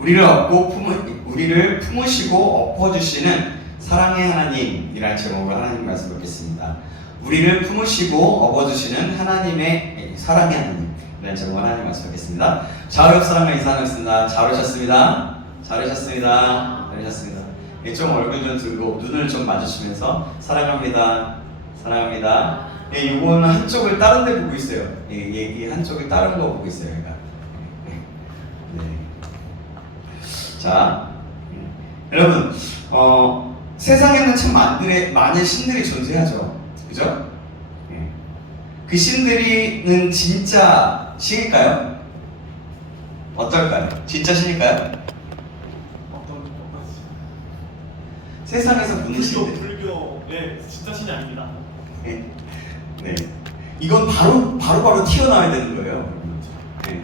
우리를 품으시고 엎어주시는 사랑의 하나님이라는 제목으로 하나님 말씀 듣겠습니다. 우리를 품으시고 업어주시는 하나님의 사랑의 하나님이라는 제목으로 하나님 말씀 듣겠습니다. 좌우옆 사람과 인사하겠습니다. 잘 오셨습니다. 잘 오셨습니다. 잘 오셨습니다. 좀 얼굴 좀 들고 눈을 좀 마주치면서 사랑합니다. 사랑합니다. 이거는 한쪽을 다른 데 보고 있어요. 이 한쪽을 다른 거 보고 있어요. 얘가. 네. 자, 여러분, 세상에는 참 많은 신들이 존재하죠. 그죠? 그 신들이는 진짜 신일까요? 어떨까요? 진짜 신일까요? 세상에서 보는 신들. 불교의 진짜 신이 아닙니다. 네. 네. 이건 바로 튀어나와야 되는 거예요. 네.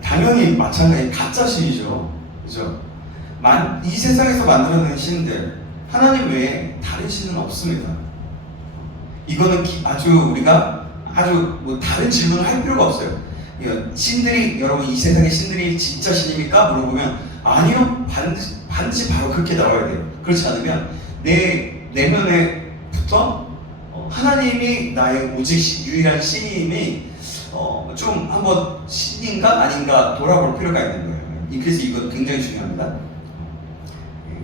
당연히 마찬가지 가짜 신이죠. 그죠? 이 세상에서 만들어낸 신들, 하나님 외에 다른 신은 없습니다. 이거는 우리가 다른 질문을 할 필요가 없어요. 여러분, 이 세상의 신들이 진짜 신입니까? 물어보면 아니요, 반드시 바로 그렇게 나와야 돼요. 그렇지 않으면 내 내면에부터 하나님이 나의 오직 유일한 신임이 좀 한번 신인가 아닌가 돌아볼 필요가 있는 거예요. 그래서 이거 굉장히 중요합니다.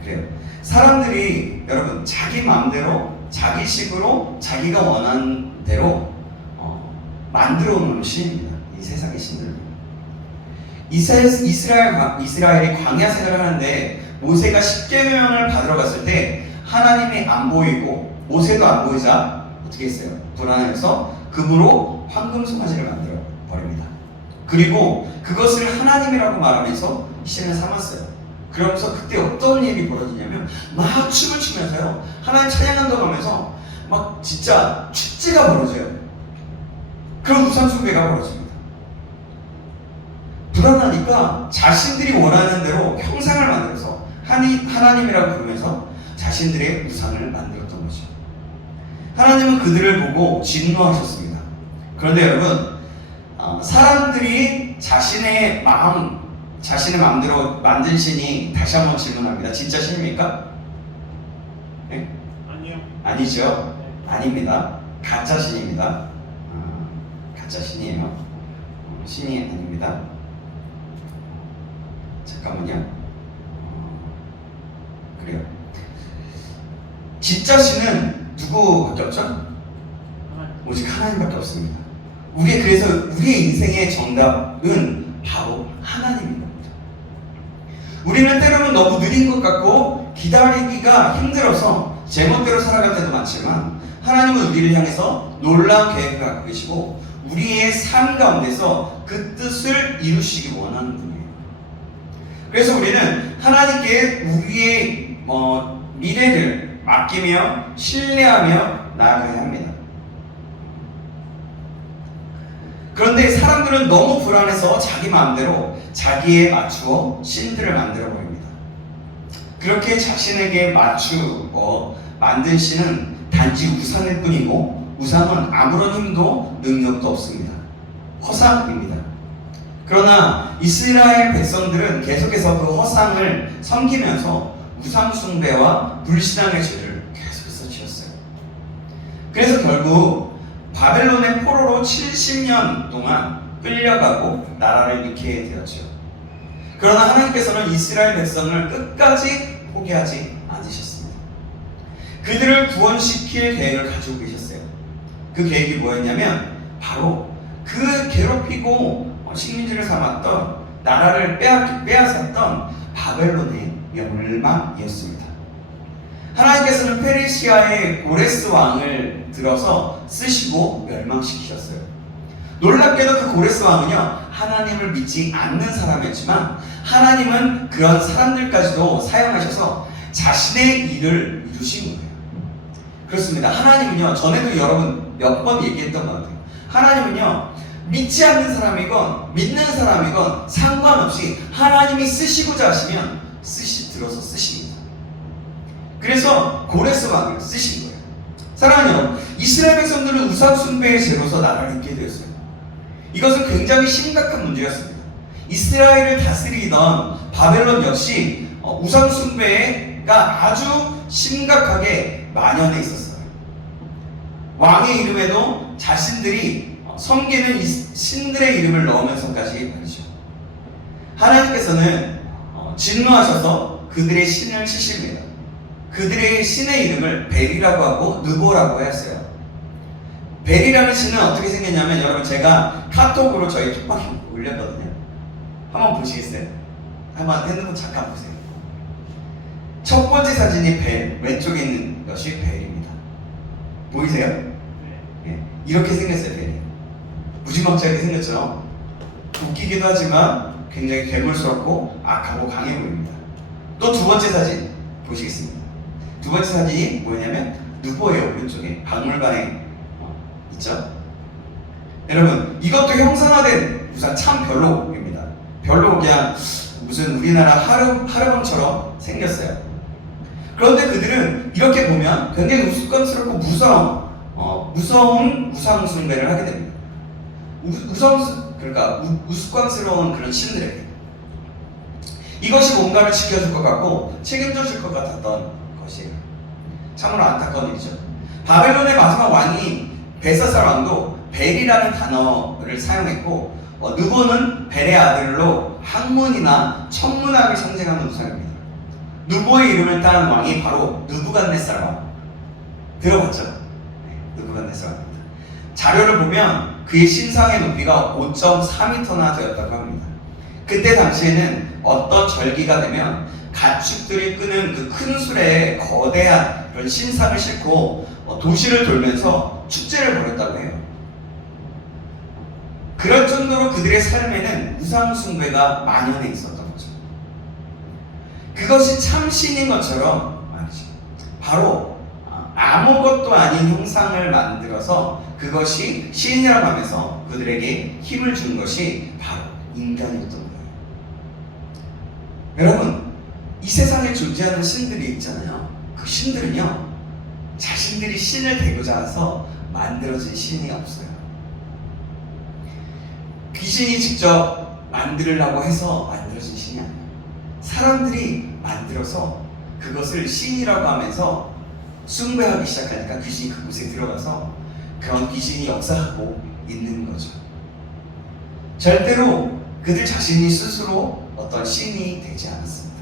그래요. 사람들이 여러분 자기 마음대로 자기식으로 자기가 원하는 대로 만들어 놓은 신입니다. 이 세상의 신들. 이스라엘이 광야 생활을 하는데 모세가 십계명을 받으러 갔을 때 하나님이 안 보이고 모세도 안 보이자 어떻게 했어요? 불안해서 금으로 황금 송아지를 만들어 버립니다. 그리고 그것을 하나님이라고 말하면서 신을 삼았어요. 그러면서 그때 어떤 일이 벌어지냐면 막 춤을 추면서요, 하나님 찬양한다고 하면서 막 진짜 축제가 벌어져요. 그런 우상 숭배가 벌어집니다. 불안하니까 자신들이 원하는 대로 형상을 만들어서 하나님이라고 부르면서 자신들의 우상을 만들었던 거죠. 하나님은 그들을 보고 진노하셨습니다. 그런데 여러분, 사람들이 자신의 마음대로 만든 신이, 다시 한번 질문합니다. 진짜 신입니까? 네? 아니요. 아니죠. 아닙니다. 가짜 신입니다. 가짜 신이에요. 신이 아닙니다. 잠깐만요. 그래요. 진짜 신은 누구밖에 없죠? 오직 하나님밖에 없습니다. 그래서 우리의 인생의 정답은 바로 하나님인 겁니다. 우리는 때로는 너무 느린 것 같고 기다리기가 힘들어서 제멋대로 살아갈 때도 많지만, 하나님은 우리를 향해서 놀라운 계획을 갖고 계시고 우리의 삶 가운데서 그 뜻을 이루시기 원하는 분이에요. 그래서 우리는 하나님께 우리의 미래를 맡기며 신뢰하며 나아가야 합니다. 그런데 사람들은 너무 불안해서 자기 마음대로 자기에 맞추어 신들을 만들어 버립니다. 그렇게 자신에게 맞추어 만든 신은 단지 우상일 뿐이고, 우상은 아무런 힘도 능력도 없습니다. 허상입니다. 그러나 이스라엘 백성들은 계속해서 그 허상을 섬기면서 우상 숭배와 불신앙의 죄를 계속해서 지었어요. 그래서 결국 바벨론의 포로로 70년 동안 끌려가고 나라를 잃게 되었죠. 그러나 하나님께서는 이스라엘 백성을 끝까지 포기하지 않으셨습니다. 그들을 구원시킬 계획을 가지고 계셨어요. 그 계획이 뭐였냐면 바로 그 괴롭히고 식민지를 삼았던, 나라를 빼앗았던 바벨론의 멸망이었습니다. 하나님께서는 페르시아의 고레스 왕을 들어서 쓰시고 멸망시키셨어요. 놀랍게도 그 고레스 왕은요, 하나님을 믿지 않는 사람이었지만 하나님은 그런 사람들까지도 사용하셔서 자신의 일을 이루신 거예요. 그렇습니다. 하나님은요, 전에도 여러분 몇 번 얘기했던 것 같아요. 하나님은요, 믿지 않는 사람이건 믿는 사람이건 상관없이 하나님이 쓰시고자 하시면 들어서 쓰십니다. 그래서 고레스 왕을 쓰신 거예요. 사랑하는 여러분, 이스라엘 백성들은 우상 숭배의 죄로서 나라를 잃게 되었어요. 이것은 굉장히 심각한 문제였습니다. 이스라엘을 다스리던 바벨론 역시 우상 숭배가 아주 심각하게 만연해 있었어요. 왕의 이름에도 자신들이 섬기는 이 신들의 이름을 넣으면서까지 말이죠. 하나님께서는 진노하셔서 그들의 신을 치십니다. 그들의 신의 이름을 벨이라고 하고 느보라고 했어요. 벨이라는 신은 어떻게 생겼냐면, 여러분 제가 카톡으로 저희 톡방에 올렸거든요. 한번 보시겠어요? 한번 핸드폰 잠깐 보세요. 첫 번째 사진이 벨, 왼쪽에 있는 것이 벨입니다. 보이세요? 예, 이렇게 생겼어요. 벨이 무지막지하게 생겼죠. 웃기기도 하지만 굉장히 괴물스럽고 악하고 강해 보입니다. 또 두 번째 사진 보시겠습니다. 두 번째 사진이 뭐냐면 누보예요. 오른쪽에 박물관에 있죠. 여러분 이것도 형상화된 우상, 참 별로입니다. 별로 그냥 무슨 우리나라 하르방처럼 생겼어요. 그런데 그들은 이렇게 보면 굉장히 우스꽝스럽고 무서운 우상 숭배를 하게 됩니다. 그러니까 우스꽝스러운 그런 신들에게 이것이 뭔가를 지켜줄 것 같고 책임져 줄 것 같았던 것이에요. 참으로 안타까운 일이죠. 바벨론의 마지막 왕이 벨사살 왕도 벨이라는 단어를 사용했고, 느보는 벨의 아들로 학문이나 천문학을 상징하는 우상입니다. 느보의 이름을 따는 왕이 바로 느부갓네살 왕. 들어봤죠? 네, 느부갓네살 왕입니다. 자료를 보면 그의 신상의 높이가 5.4m나 되었다고 합니다. 그때 당시에는 어떤 절기가 되면 가축들이 끄는 그 큰 수레에 거대한 그런 신상을 싣고 도시를 돌면서 축제를 벌였다고 해요. 그럴 정도로 그들의 삶에는 우상 숭배가 만연해 있었던 거죠. 그것이 참 신인 것처럼 말이죠. 바로 아무것도 아닌 형상을 만들어서 그것이 신이라고 하면서 그들에게 힘을 준 것이 바로 인간이었던 거예요. 여러분, 이 세상에 존재하는 신들이 있잖아요. 그 신들은요, 자신들이 신을 되고자 해서 만들어진 신이 없어요. 귀신이 직접 만들려고 해서 만들어진 신이 아니에요. 사람들이 만들어서 그것을 신이라고 하면서 숭배하기 시작하니까 귀신이 그곳에 들어가서 그런 귀신이 역사하고 있는 거죠. 절대로 그들 자신이 스스로 어떤 신이 되지 않았습니다.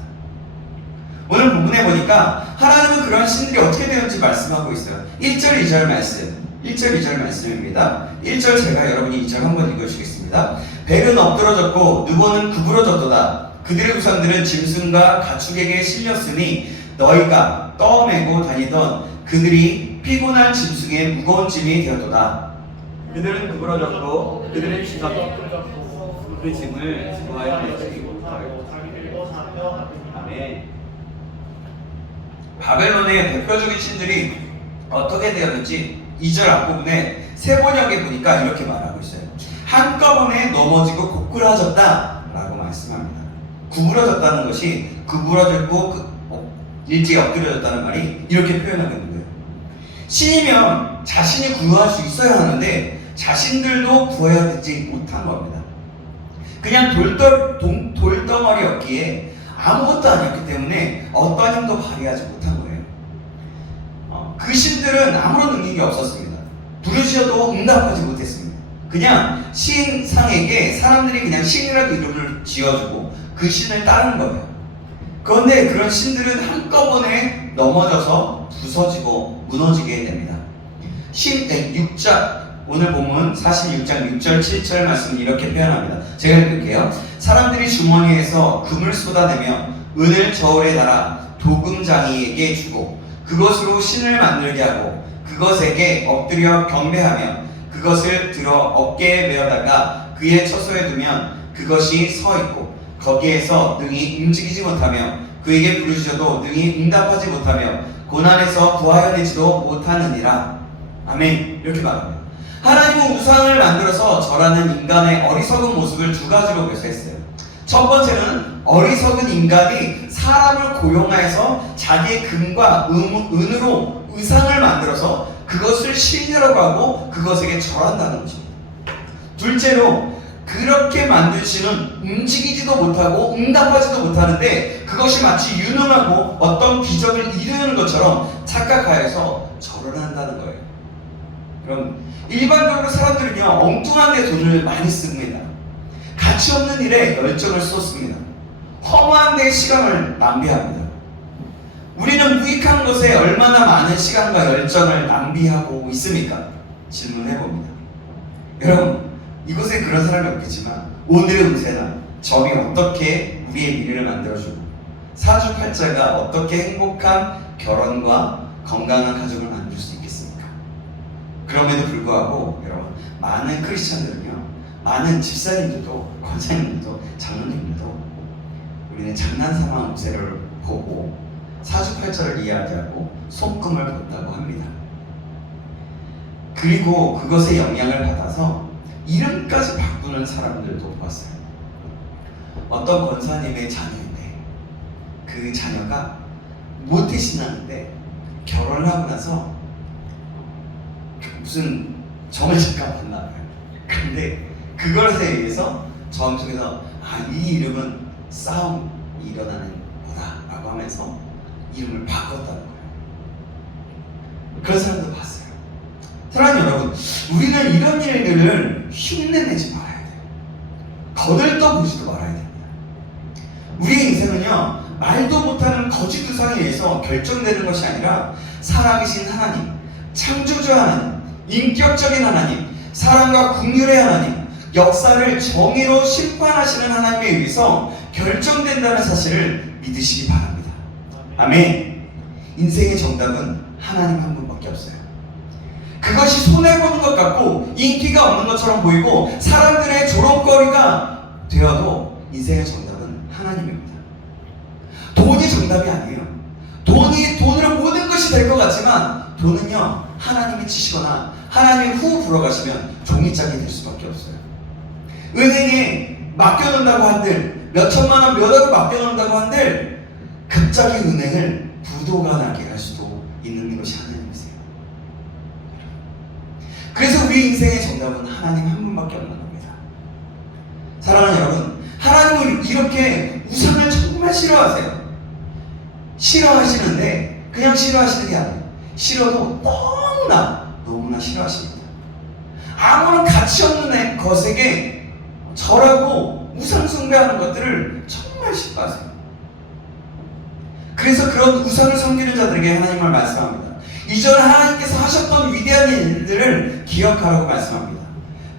오늘 본문에 보니까 하나님은 그런 신들이 어떻게 되는지 말씀하고 있어요. 1절 2절 말씀, 1절 2절 말씀입니다. 1절 제가 여러분이 2절 한번 읽어주시겠습니다. 벨은 엎드러졌고 느보는 구부러졌도다. 그들의 우상들은 짐승과 가축에게 실렸으니 너희가 떠매고 다니던 그들이 피곤한 짐승의 무거운 짐이 되었도다. 그들은 구부러졌고 그들의 지성이 그 짐을 지고하여 내지 못하고. 아멘. 바벨론의 대표적인 신들이 어떻게 되었는지 2절 앞부분에 세 번역에 보니까 이렇게 말하고 있어요. 한꺼번에 넘어지고 고꾸라졌다 라고 말씀합니다. 구부러졌다는 것이 구부러졌고 일제히 엎드려졌다는 말이 이렇게 표현하고 있는 거예요. 신이면 자신이 구할 수 있어야 하는데 자신들도 구해야 되지 못한 겁니다. 그냥 돌덩어리였기에 아무것도 아니었기 때문에 어떤 힘도 발휘하지 못한 거예요. 그 신들은 아무런 능력이 없었습니다. 부르짖어도 응답하지 못했습니다. 그냥 신상에게 사람들이 그냥 신이라도 이름을 지어주고 그 신을 따르는 거예요. 그런데 그런 신들은 한꺼번에 넘어져서 부서지고 무너지게 됩니다. 6장 오늘 본문 46장 6절 7절 말씀은 이렇게 표현합니다. 제가 읽을게요. 사람들이 주머니에서 금을 쏟아내며 은을 저울에 달아 도금장이에게 주고 그것으로 신을 만들게 하고 그것에게 엎드려 경배하며 그것을 들어 어깨에 메어다가 그의 처소에 두면 그것이 서 있고 거기에서 능히 움직이지 못하며 그에게 부르짖어도 능히 응답하지 못하며 고난에서 구하여내지도 못하느니라. 아멘. 이렇게 말합니다. 하나님은 우상을 만들어서 절하는 인간의 어리석은 모습을 두 가지로 묘사했어요. 첫 번째는 어리석은 인간이 사람을 고용하여서 자기의 금과 은으로 의상을 만들어서 그것을 신이라고 하고 그것에게 절한다는 것입니다. 둘째로 그렇게 만드시는 움직이지도 못하고 응답하지도 못하는데 그것이 마치 유능하고 어떤 기적을 이루는 것처럼 착각하여서 절을 한다는 거예요. 그럼 일반적으로 사람들은요 엉뚱한 데 돈을 많이 씁니다. 가치 없는 일에 열정을 쏟습니다. 허무한 데 시간을 낭비합니다. 우리는 유익한 것에 얼마나 많은 시간과 열정을 낭비하고 있습니까? 질문해 봅니다. 여러분, 이곳에 그런 사람이 없겠지만 오늘의 운세나 점이 어떻게 우리의 미래를 만들어주고 사주팔자가 어떻게 행복한 결혼과 건강한 가족을 만들 수 있겠습니까? 그럼에도 불구하고 여러분, 많은 크리스천들은요, 많은 집사님들도, 권사님들도, 장로님들도 우리는 장난삼아 운세를 보고 사주팔자를 이야기하고 손금을 본다고 합니다. 그리고 그것에 영향을 받아서 이름까지 바꾸는 사람들도 봤어요. 어떤 권사님의 자녀인데 그 자녀가 모태신앙인데 결혼을 하고 나서 무슨 점을 잠깐 만나요. 근데 그것에 의해서 점 속에서 이 이름은 싸움이 일어나는 거다 라고 하면서 이름을 바꿨다는 거예요. 그런 사람도 봤어요. 사랑하는 여러분, 우리는 이런 일들을 흉내내지 말아야 돼요. 거들떠 보지도 말아야 됩니다. 우리의 인생은요, 말도 못하는 거짓 우상에 의해서 결정되는 것이 아니라 살아계신 하나님, 창조주 하나님, 인격적인 하나님, 사랑과 긍휼의 하나님, 역사를 정의로 심판하시는 하나님에 의해서 결정된다는 사실을 믿으시기 바랍니다. 아멘. 인생의 정답은 하나님 한 분밖에 없어요. 그것이 손해보는 것 같고 인기가 없는 것처럼 보이고 사람들의 조롱거리가 되어도 인생의 정답은 하나님입니다. 돈이 정답이 아니에요. 돈으로 모든 것이 될 것 같지만 돈은요, 하나님이 치시거나 하나님이 후 불어가시면 종이짝이 될 수밖에 없어요. 은행에 맡겨놓는다고 한들, 몇 천만 원, 몇 억을 맡겨놓는다고 한들 갑자기 은행을 부도가 나게 할 수도 있는 것이 하나님이세요. 그래서 우리 인생의 정답은 하나님 한 분밖에 없는 겁니다. 사랑하는 여러분, 하나님을 이렇게 우상을 정말 싫어하세요. 싫어하시는데 그냥 싫어하시는 게 아니에요. 싫어도 너무나 싫어하십니다. 아무런 가치 없는 것에게 절하고 우상 숭배하는 것들을 정말 싫어하세요. 그래서 그런 우상을 섬기는 자들에게 하나님을 말씀합니다. 이전 하나님께서 하셨던 위대한 일들을 기억하라고 말씀합니다.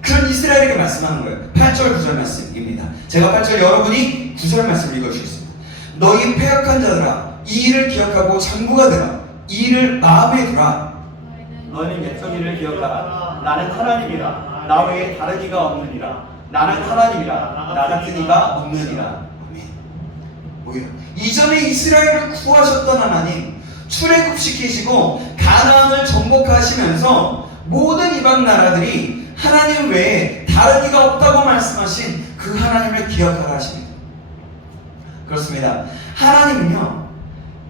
그런 이스라엘에게 말씀하는 거예요. 8절 9절 말씀입니다. 제가 8절 여러분이 9절 말씀을 읽어주겠습니다. 너희 패역한 자들아, 이 일을 기억하고 장구가 되라. 이 일을 마음에 두라. 너희는 옛적 일을 기억하라. 나는 하나님이라. 나 외에 다른 이가 없느니라. 나는 하나님이라. 나 같은 이가 없느니라. 아멘. 뭐예요? 이전에 이스라엘을 구하셨던 하나님, 출애굽시키시고 가나안을 정복하시면서 모든 이방 나라들이 하나님 외에 다른 이가 없다고 말씀하신 그 하나님을 기억하라 하십니다. 그렇습니다. 하나님은요,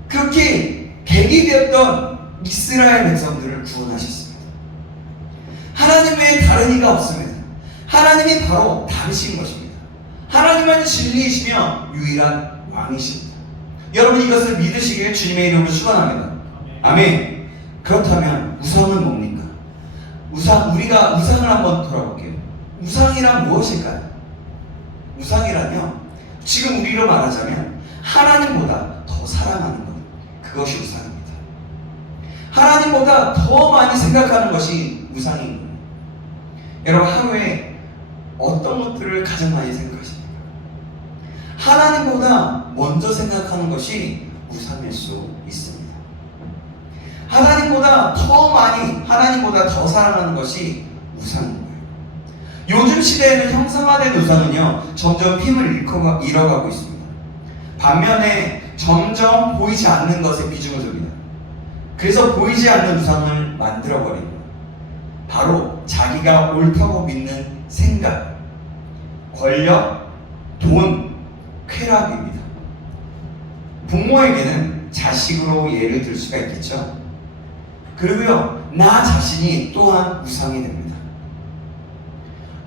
그렇게 객이 되었던 이스라엘 백성들을 구원하셨습니다. 하나님 외에 다른 이가 없습니다. 하나님이 바로 다르신 것입니다. 하나님은 진리이시며 유일한 왕이십니다. 여러분, 이것을 믿으시길 주님의 이름으로 축원합니다. 아멘. 그렇다면 우상은 뭡니까? 우리가 우상을 한번 돌아볼게요. 우상이란 무엇일까요? 우상이란요, 지금 우리로 말하자면 하나님보다 더 사랑하는 것, 그것이 우상입니다. 하나님보다 더 많이 생각하는 것이 우상인 거예요. 여러분, 하루에 어떤 것들을 가장 많이 생각하십니까? 하나님보다 먼저 생각하는 것이 우상일 수 있습니다. 하나님보다 더 많이, 하나님보다 더 사랑하는 것이 우상인 거예요. 요즘 시대에는 형상화된 우상은요, 점점 힘을 잃어가고 있습니다. 반면에 점점 보이지 않는 것에 비중을 둡니다. 그래서 보이지 않는 우상을 만들어버립니다. 바로 자기가 옳다고 믿는 생각, 권력, 돈, 쾌락입니다. 부모에게는 자식으로 예를 들 수가 있겠죠. 그리고요, 나 자신이 또한 우상이 됩니다.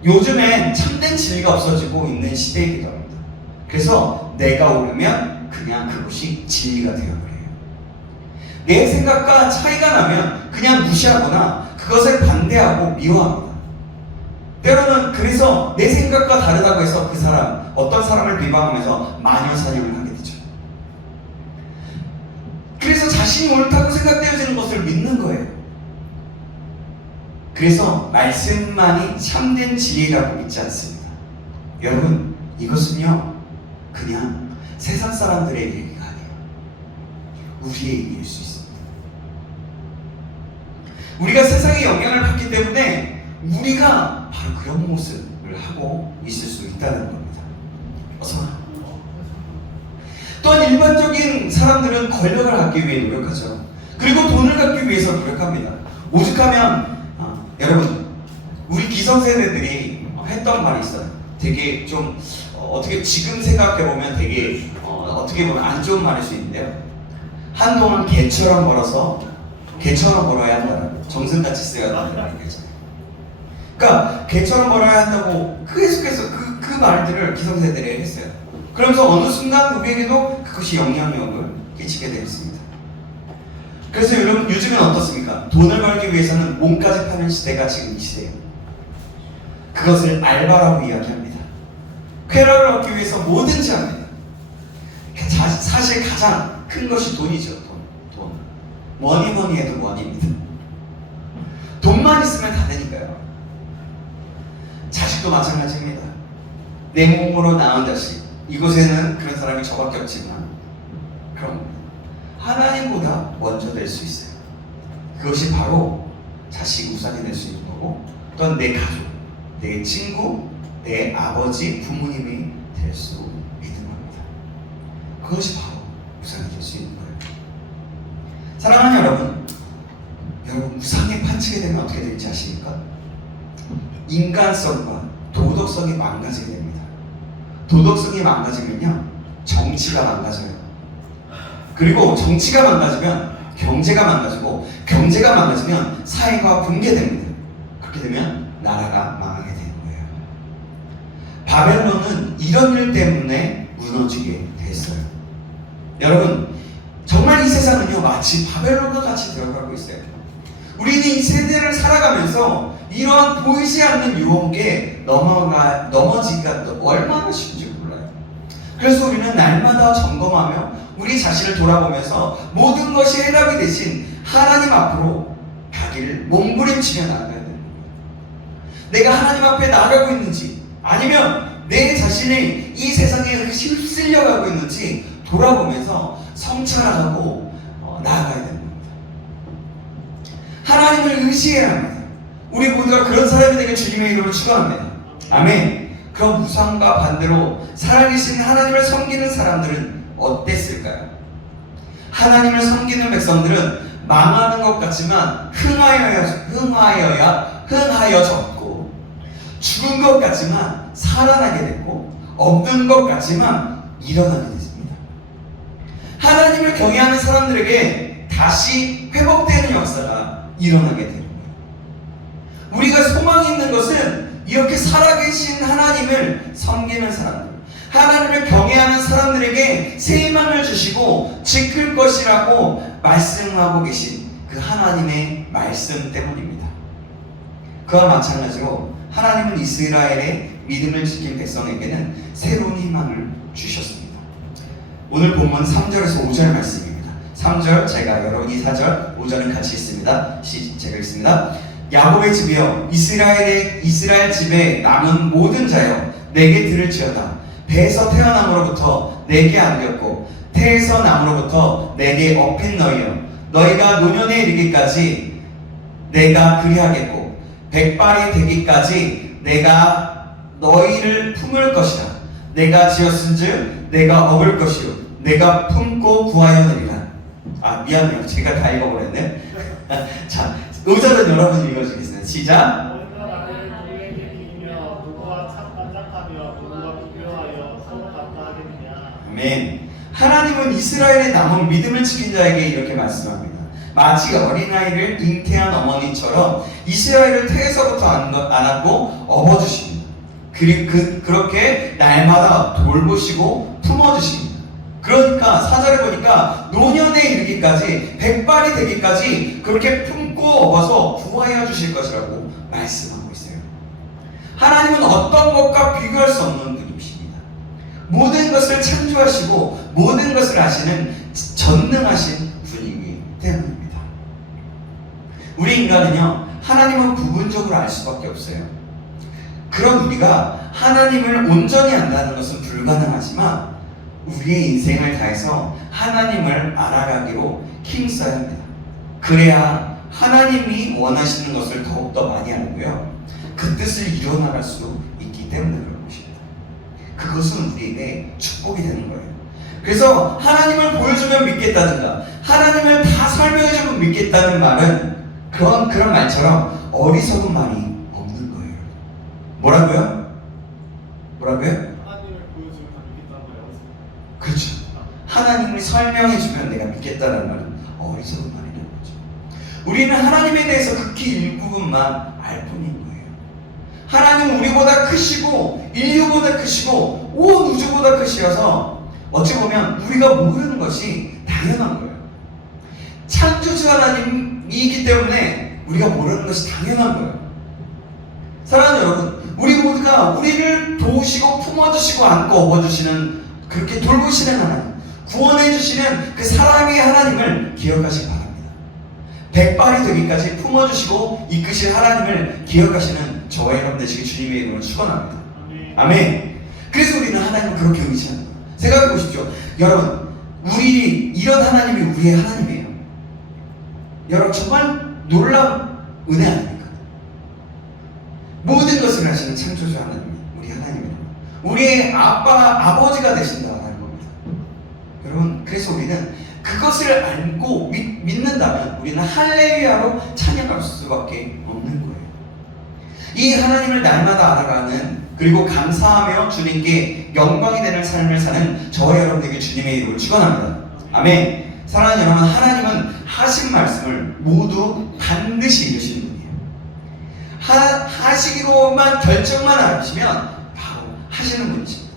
요즘엔 참된 진리가 없어지고 있는 시대이기도 합니다. 그래서 내가 옳으면 그냥 그것이 진리가 되어버려요. 내 생각과 차이가 나면 그냥 무시하거나 그것을 반대하고 미워합니다. 때로는 그래서 내 생각과 다르다고 해서 그 사람, 어떤 사람을 비방하면서 마녀 사냥을 하게 되죠. 그래서 자신이 옳다고 생각되어지는 것을 믿는 거예요. 그래서 말씀만이 참된 진리라고 믿지 않습니다. 여러분, 이것은요 그냥 세상 사람들의 얘기가 아니에요. 우리의 얘기일 수 있습니다. 우리가 세상의 영향을 받기 때문에 우리가 바로 그런 모습을 하고 있을 수 있다는 겁니다. 어서 와. 또한 일반적인 사람들은 권력을 갖기 위해 노력하죠. 그리고 돈을 갖기 위해서 노력합니다. 오죽하면 여러분, 우리 기성세대들이 했던 말이 있어요. 되게 좀 어떻게 지금 생각해보면 되게 어떻게 보면 안 좋은 말일 수 있는데요. 한동안 개처럼 벌어서 개처럼 벌어야 한다는, 정승같이 써야 한다는 얘기잖아요. 그러니까 개처럼 벌어야 한다고 계속해서 그 말들을 기성세대들이 했어요. 그러면서 어느 순간 우리에게도 그것이 영향력을 끼치게 되었습니다. 그래서 여러분, 요즘엔 어떻습니까? 돈을 벌기 위해서는 몸까지 파는 시대가 지금 이 시대예요. 그것을 알바라고 이야기합니다. 쾌락을 얻기 위해서 뭐든지 합니다. 사실 가장 큰 것이 돈이죠. 돈. 뭐니 해도 뭐니입니다. 돈만 있으면 다 되니까요. 자식도 마찬가지입니다. 내 몸으로 낳은 자식, 이곳에는 그런 사람이 저밖에 없지만 그럼 하나님보다 먼저 될 수 있어요. 그것이 바로 자식 우상이 될 수 있는 거고, 또한 내 가족, 내 친구, 내 아버지, 부모님이 될 수 있는 겁니다. 그것이 바로 우상이 될 수 있는 거예요. 사랑하는 여러분, 우상에 판치게 되면 어떻게 될지 아십니까? 인간성과 도덕성이 망가지게 됩니다. 도덕성이 망가지면요, 정치가 망가져요. 그리고 정치가 망가지면 경제가 망가지고, 경제가 망가지면 사회가 붕괴됩니다. 그렇게 되면 나라가 망하게 되는 거예요. 바벨론은 이런 일 때문에 무너지게 됐어요. 여러분, 정말 이 세상은요 마치 바벨론과 같이 되어가고 있어요. 우리는 이 세대를 살아가면서 이러한 보이지 않는 유혹에 넘어지기가 얼마나 쉬운지 몰라요. 그래서 우리는 날마다 점검하며 우리 자신을 돌아보면서 모든 것이 해답이 되신 하나님 앞으로 가기를 몸부림치며 나아가야 됩니다. 내가 하나님 앞에 나아가고 있는지, 아니면 내 자신이 이 세상에 휩쓸려가고 있는지 돌아보면서 성찰하고 나아가야 됩니다. 하나님을 의지해야 합니다. 우리 모두가 그런 사람이 되길 주님의 이름으로 축원합니다. 아멘. 그럼 우상과 반대로 살아계신 하나님을 섬기는 사람들은 어땠을까요? 하나님을 섬기는 백성들은 망하는 것 같지만 흥하여졌고, 죽은 것 같지만 살아나게 됐고, 없는 것 같지만 일어나게 됐습니다. 하나님을 경외하는 사람들에게 다시 회복되는 역사가 일어나게 되는 거예요. 우리가 소망이 있는 것은 이렇게 살아계신 하나님을 섬기는 사람들, 하나님을 경외하는 사람들에게 새 희망을 주시고 지킬 것이라고 말씀하고 계신 그 하나님의 말씀 때문입니다. 그와 마찬가지로 하나님은 이스라엘의 믿음을 지킨 백성에게는 새로운 희망을 주셨습니다. 오늘 본문 3절에서 5절 말씀입니다. 3절 제가 여러분이 4절 5절은 같이 있습니다. 제가 읽습니다. 야곱의 집이여, 이스라엘 집에 남은 모든 자여, 내게 들을지어다. 배에서 태어남으로부터 내게 안겼고 태에서 남으로부터 내게 업힌 너희여, 너희가 노년에 이르기까지 내가 그리하겠고 백발이 되기까지 내가 너희를 품을 것이다. 내가 지었은즉 내가 업을 것이요 내가 품고 구하였느니라. 미안해요, 제가 다 읽어버렸네. 자, 5절은 여러분 읽어주겠습니다. 시작. 너희가 나를 누구에게 비기며 누구와 짝하며 누구와 비교하여 서로 같다 하겠느냐. 아멘. 하나님은 이스라엘의 남은 믿음을 지킨 자에게 이렇게 말씀합니다. 마치 어린아이를 잉태한 어머니처럼 이스라엘을 태에서부터 안았고 업어주십니다. 그리고 그렇게 날마다 돌보시고 품어주십니다. 그러니까 사절에 보니까 노년에 이르기까지 백발이 되기까지 그렇게 품고 업어서 구하여 주실 것이라고 말씀하고 있어요. 하나님은 어떤 것과 비교할 수 없는 분이십니다. 모든 것을 창조하시고 모든 것을 아시는 전능하신 분이기 때문입니다. 우리 인간은요, 하나님은 부분적으로 알 수밖에 없어요. 그런 우리가 하나님을 온전히 안다는 것은 불가능하지만 우리의 인생을 다해서 하나님을 알아가기로 힘써야 합니다. 그래야 하나님이 원하시는 것을 더욱더 많이 알고요, 그 뜻을 이뤄나갈 수 있기 때문에 그런 것입니다. 그것은 우리에게 축복이 되는 거예요. 그래서 하나님을 보여주면 믿겠다든가 하나님을 다 설명해주면 믿겠다는 말은 그런 말처럼 어리석은 말이 없는 거예요. 뭐라고요? 뭐라고요? 하나님을 보여주면 다 믿겠다는 거예요. 그렇죠. 하나님을 설명해주면 내가 믿겠다는 말은 어리석은 말이라는 거죠. 우리는 하나님에 대해서 극히 일부분만 알 뿐인 거예요. 하나님은 우리보다 크시고 인류보다 크시고 온 우주보다 크시어서 어찌 보면 우리가 모르는 것이 당연한 거예요. 창조주 하나님이기 때문에 우리가 모르는 것이 당연한 거예요. 사랑하는 여러분, 우리 모두가 우리를 도우시고 품어주시고 안고 업어주시는, 그렇게 돌보시는 하나님, 구원해주시는 그 사랑의 하나님을 기억하시기 바랍니다. 백발이 되기까지 품어주시고 이끄실 하나님을 기억하시는 저와 여러분 되시기 주님의 이름으로 축원합니다. 아멘. 그래서 우리는 하나님을 그렇게 의지하는 거예요. 생각해 보십시오. 여러분, 이런 하나님이 우리의 하나님이에요. 여러분, 정말 놀라운 은혜 아닙니까? 모든 것을 하시는 창조주 하나님이 우리 하나님이에요. 우리의 아버지가 되신다는 겁니다. 여러분, 그래서 우리는 그것을 알고 믿는다면 우리는 할렐루야로 찬양할 수밖에 없는 거예요. 이 하나님을 날마다 알아가는, 그리고 감사하며 주님께 영광이 되는 삶을 사는 저와 여러분에게 주님의 이름을 축원합니다. 아멘. 사랑하는 여러분, 하나님은 하신 말씀을 모두 반드시 이루시는 분이에요. 하시기로만 결정만 하시면 바로 하시는 분이십니다.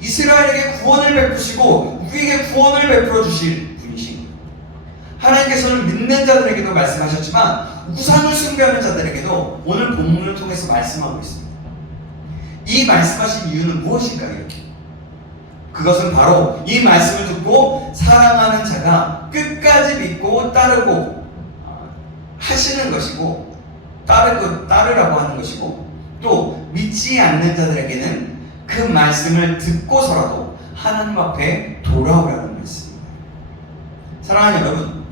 이스라엘에게 구원을 베푸시고 우리에게 구원을 베풀어 주실 분이십니다. 하나님께서는 믿는 자들에게도 말씀하셨지만 우상을 숭배하는 자들에게도 오늘 본문을 통해서 말씀하고 있습니다. 이 말씀하신 이유는 무엇일까요? 이렇게 그것은 바로 이 말씀을 듣고 사랑하는 자가 끝까지 믿고 따르고 하시는 것이고, 따르라고 하는 것이고, 또 믿지 않는 자들에게는 그 말씀을 듣고서라도 하나님 앞에 돌아오라는 말씀입니다. 사랑하는 여러분,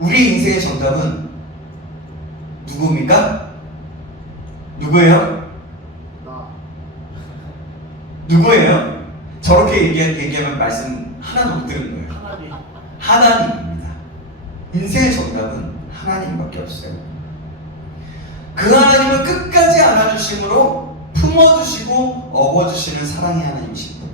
우리 인생의 정답은 누구입니까? 누구예요? 나. 누구예요? 저렇게 얘기하면 말씀 하나도 못 들은 거예요. 하나님. 하나님입니다. 인생의 정답은 하나님밖에 없어요. 그 하나님은 끝까지 안아주심으로 품어주시고 업어주시는 사랑의 하나님이십니다.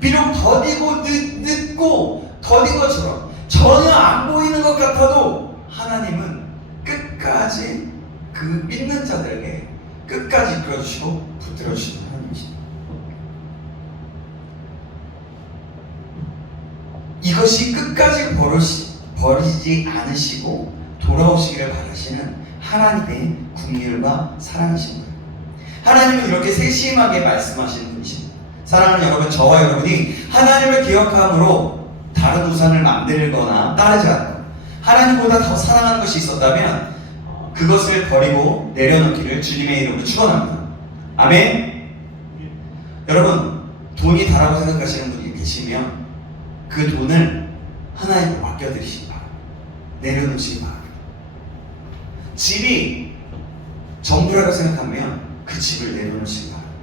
비록 더디고 늦고 더딘 것처럼 전혀 안 보이는 것 같아도 하나님은 끝까지 그 믿는 자들에게 끝까지 이끌어주시고 붙들어주시는 하나님이십니다. 이것이 끝까지 버리지 않으시고 돌아오시기를 바라시는 하나님의 긍휼과 사랑이신 거예요. 하나님은 이렇게 세심하게 말씀하시는 분이십니다. 사랑하는 여러분, 저와 여러분이 하나님을 기억함으로 다른 우상을 만들거나 따르지 않고 하나님보다 더 사랑하는 것이 있었다면 그것을 버리고 내려놓기를 주님의 이름으로 축원합니다. 아멘. 여러분, 돈이 다라고 생각하시는 분이 계시면 그 돈을 하나님께 맡겨드리시기 바랍니다. 내려놓으시기 바랍니다. 집이 전부라고 생각하면 그 집을 내려놓으시기 바랍니다.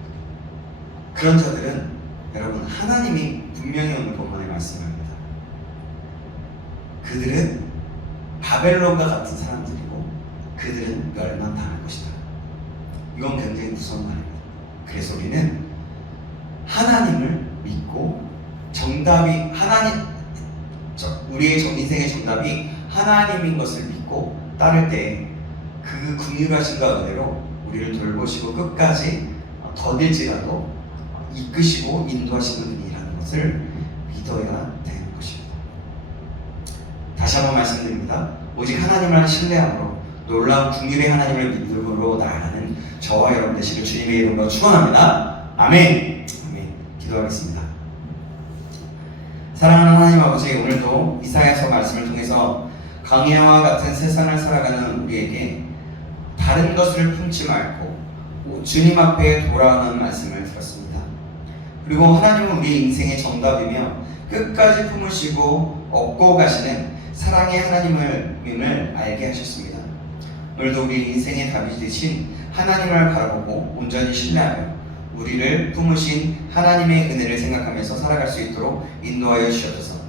그런 자들은 여러분, 하나님이 분명히 오늘 본문에 말씀합니다. 그들은 바벨론과 같은 사람들이고 그들은 멸망당할 것이다. 이건 굉장히 무서운 말입니다. 그래서 우리는 하나님을 믿고 정답이 우리의 인생의 정답이 하나님인 것을 믿고 따를 때 그 긍휼하신가 은혜로 우리를 돌보시고 끝까지 더딜지라도 이끄시고 인도하시는 분이라는 것을 믿어야 되는 것입니다. 다시 한번 말씀드립니다. 오직 하나님을 신뢰함으로 놀라운 긍휼의 하나님을 믿음으로 나아가는 저와 여러분 되시길 주님의 이름으로 축원합니다. 아멘. 아멘. 기도하겠습니다. 사랑하는 하나님 아버지, 오늘도 이사야서 말씀을 통해서 광야와 같은 세상을 살아가는 우리에게 다른 것을 품지 말고 주님 앞에 돌아오는 말씀을 들었습니다. 그리고 하나님은 우리 인생의 정답이며 끝까지 품으시고 업고 가시는 사랑의 하나님을 알게 하셨습니다. 오늘도 우리 인생의 답이 되신 하나님을 바라보고 온전히 신뢰하며 우리를 품으신 하나님의 은혜를 생각하면서 살아갈 수 있도록 인도하여 주옵소서.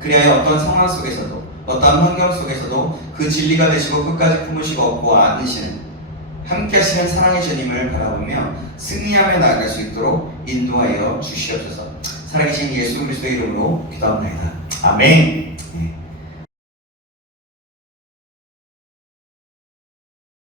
그리하여 어떤 상황 속에서도 어떤 환경 속에서도 그 진리가 되시고 끝까지 품으시고 업고 안으시는 함께 하시는 사랑의 주님을 바라보며 승리하며 나아갈 수 있도록 인도하여 주시옵소서. 살아계신 예수 그리스도의 이름으로 기도합니다. 아멘. 네.